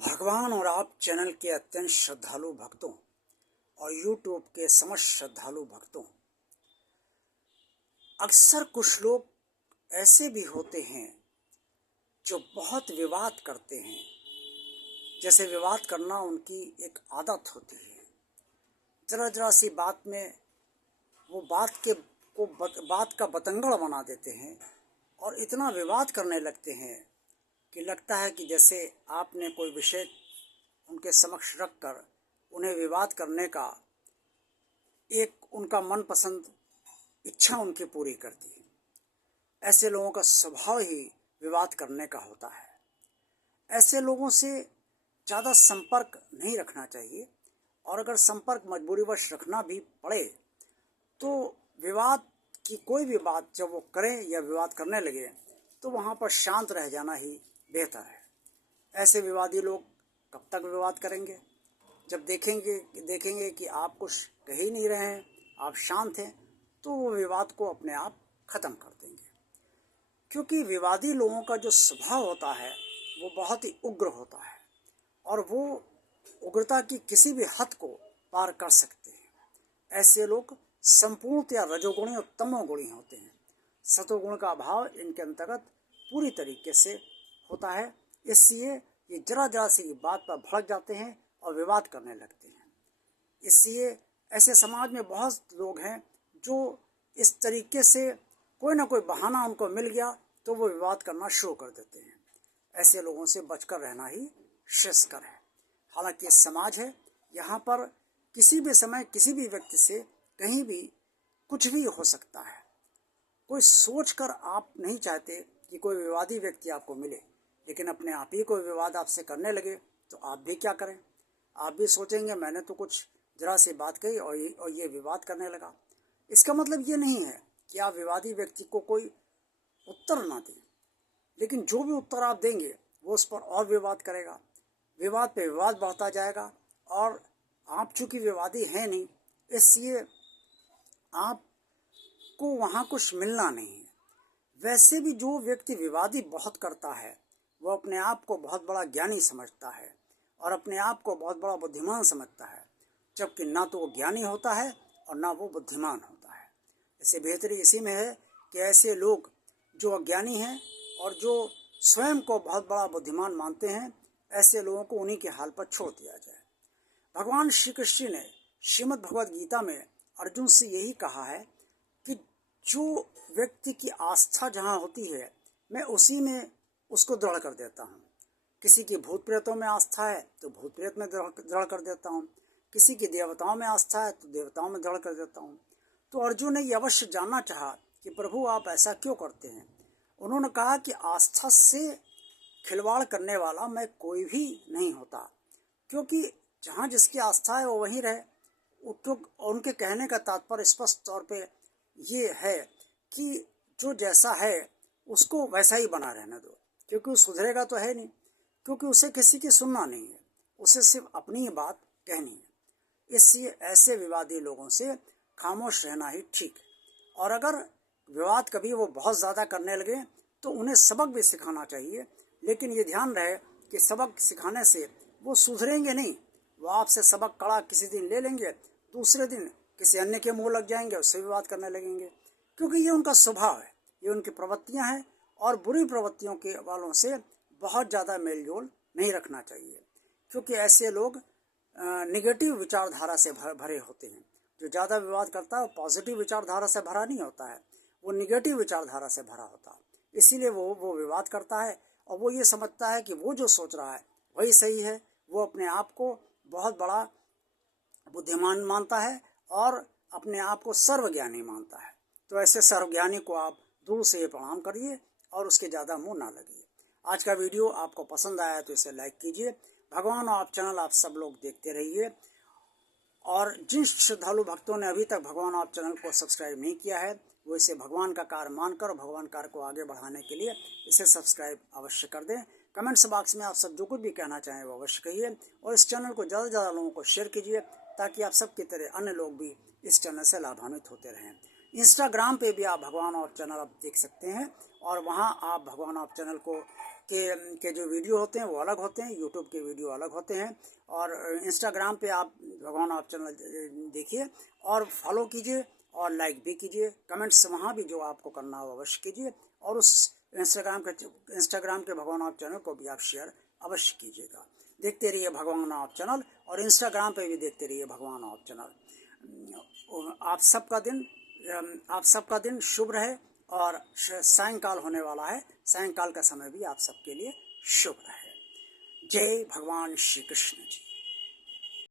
भगवान और आप चैनल के अत्यंत श्रद्धालु भक्तों और YouTube के समस्त श्रद्धालु भक्तों, अक्सर कुछ लोग ऐसे भी होते हैं जो बहुत विवाद करते हैं। जैसे विवाद करना उनकी एक आदत होती है। जरा जरा सी बात में वो बात का बतंगड़ बना देते हैं और इतना विवाद करने लगते हैं कि लगता है कि जैसे आपने कोई विषय उनके समक्ष रखकर उन्हें विवाद करने का एक उनका मनपसंद इच्छा उनकी पूरी कर दी। ऐसे लोगों का स्वभाव ही विवाद करने का होता है। ऐसे लोगों से ज़्यादा संपर्क नहीं रखना चाहिए, और अगर संपर्क मजबूरीवश रखना भी पड़े तो विवाद की कोई भी बात जब वो करें या विवाद करने लगे तो वहाँ पर शांत रह जाना ही बेहतर है। ऐसे विवादी लोग कब तक विवाद करेंगे? जब देखेंगे कि आप कुछ कह ही नहीं रहे हैं, आप शांत हैं, तो वो विवाद को अपने आप ख़त्म कर देंगे। क्योंकि विवादी लोगों का जो स्वभाव होता है वो बहुत ही उग्र होता है, और वो उग्रता की किसी भी हद को पार कर सकते हैं। ऐसे लोग संपूर्णतया रजोगुणी और तमोगुणी होते हैं। सतोगुण का अभाव इनके अंतर्गत पूरी तरीके से होता है। इसलिए ये जरा जरा सी बात पर भड़क जाते हैं और विवाद करने लगते हैं। इसलिए ऐसे समाज में बहुत लोग हैं जो इस तरीके से कोई ना कोई बहाना उनको मिल गया तो वो विवाद करना शुरू कर देते हैं। ऐसे लोगों से बचकर रहना ही श्रेयस्कर है। हालांकि समाज है, यहाँ पर किसी भी समय किसी भी व्यक्ति से कहीं भी कुछ भी हो सकता है। कोई सोचकर आप नहीं चाहते कि कोई विवादी व्यक्ति आपको मिले, लेकिन अपने आप ही कोई विवाद आपसे करने लगे तो आप भी क्या करें? आप भी सोचेंगे मैंने तो कुछ जरा सी बात कही और ये विवाद करने लगा। इसका मतलब ये नहीं है कि आप विवादी व्यक्ति को कोई उत्तर ना दें, लेकिन जो भी उत्तर आप देंगे वो उस पर और विवाद करेगा। विवाद पे विवाद बढ़ता जाएगा, और आप चूँकि विवादी हैं नहीं, इसलिए आपको वहाँ कुछ मिलना नहीं है। वैसे भी जो व्यक्ति विवादी बहुत करता है वो अपने आप को बहुत बड़ा ज्ञानी समझता है और अपने आप को बहुत बड़ा बुद्धिमान समझता है, जबकि ना तो वो ज्ञानी होता है और ना वो बुद्धिमान होता है। इससे बेहतरी इसी में है कि ऐसे लोग जो अज्ञानी हैं और जो स्वयं को बहुत बड़ा बुद्धिमान मानते हैं, ऐसे लोगों को उन्हीं के हाल पर छोड़ दिया जाए। भगवान श्री कृष्ण ने श्रीमद् भगवद गीता में अर्जुन से यही कहा है कि जो व्यक्ति की आस्था जहाँ होती है मैं उसी में उसको दृढ़ कर देता हूँ। किसी की भूत प्रेतों में आस्था है तो भूत प्रेत में दृढ़ कर देता हूँ, किसी की देवताओं में आस्था है तो देवताओं में दृढ़ कर देता हूँ। तो अर्जुन ने ये अवश्य जानना चाहा कि प्रभु आप ऐसा क्यों करते हैं। उन्होंने कहा कि आस्था से खिलवाड़ करने वाला मैं कोई भी नहीं होता, क्योंकि जहाँ जिसकी आस्था है वो वहीं रहे। उनके कहने का तात्पर्य स्पष्ट तौर पे ये है कि जो जैसा है उसको वैसा ही बना रहने दो, क्योंकि वो सुधरेगा तो है नहीं, क्योंकि उसे किसी की सुनना नहीं है, उसे सिर्फ अपनी ही बात कहनी है। इसलिए ऐसे विवादी लोगों से खामोश रहना ही ठीक है। और अगर विवाद कभी वो बहुत ज़्यादा करने लगे तो उन्हें सबक भी सिखाना चाहिए, लेकिन ये ध्यान रहे कि सबक सिखाने से वो सुधरेंगे नहीं। वो आपसे सबक कड़ा किसी दिन ले लेंगे, दूसरे दिन किसी अन्य के मुंह लग जाएंगे, उससे विवाद करने लगेंगे, क्योंकि ये उनका स्वभाव है, ये उनकी प्रवृत्तियां हैं। और बुरी प्रवृत्तियों के वालों से बहुत ज़्यादा मेलजोल नहीं रखना चाहिए, क्योंकि ऐसे लोग निगेटिव विचारधारा से भरे होते हैं। जो ज़्यादा विवाद करता है वो पॉजिटिव विचारधारा से भरा नहीं होता है, वो निगेटिव विचारधारा से भरा होता है। इसीलिए वो विवाद करता है और वो ये समझता है कि वो जो सोच रहा है वही सही है। वो अपने आप को बहुत बड़ा बुद्धिमान मानता है और अपने आप को सर्वज्ञानी मानता है। तो ऐसे सर्वज्ञानी को आप दूर से प्रणाम करिए और उसके ज़्यादा मुंह ना लगिए। आज का वीडियो आपको पसंद आया तो इसे लाइक कीजिए। भगवान आप चैनल आप सब लोग देखते रहिए, और जिन श्रद्धालु भक्तों ने अभी तक भगवान आप चैनल को सब्सक्राइब नहीं किया है वो इसे भगवान का कार्य मानकर भगवान कार्य को आगे बढ़ाने के लिए इसे सब्सक्राइब अवश्य कर दें। कमेंट्स बॉक्स में आप सब जो कुछ भी कहना चाहें वो अवश्य कहिए, और इस चैनल को ज़्यादा से ज़्यादा लोगों को शेयर कीजिए ताकि आप सबकी तरह अन्य लोग भी इस चैनल से लाभान्वित होते रहें। इंस्टाग्राम पे भी आप भगवान आप चैनल आप देख सकते हैं, और वहाँ आप भगवान आप चैनल को के जो वीडियो होते हैं वो अलग होते हैं, यूट्यूब के वीडियो अलग होते हैं। और इंस्टाग्राम पे आप भगवान आप चैनल देखिए और फॉलो कीजिए और लाइक भी कीजिए, कमेंट्स वहाँ भी जो आपको करना हो अवश्य कीजिए। और उस इंस्टाग्राम के भगवान आप चैनल को भी आप शेयर अवश्य कीजिएगा। देखते रहिए भगवान आप चैनल और इंस्टाग्राम पे भी देखते रहिए भगवान आप चैनल। आप सबका दिन शुभ रहे और सायंकाल होने वाला है, सायंकाल का समय भी आप सबके लिए शुभ रहे। जय भगवान श्री कृष्ण जी।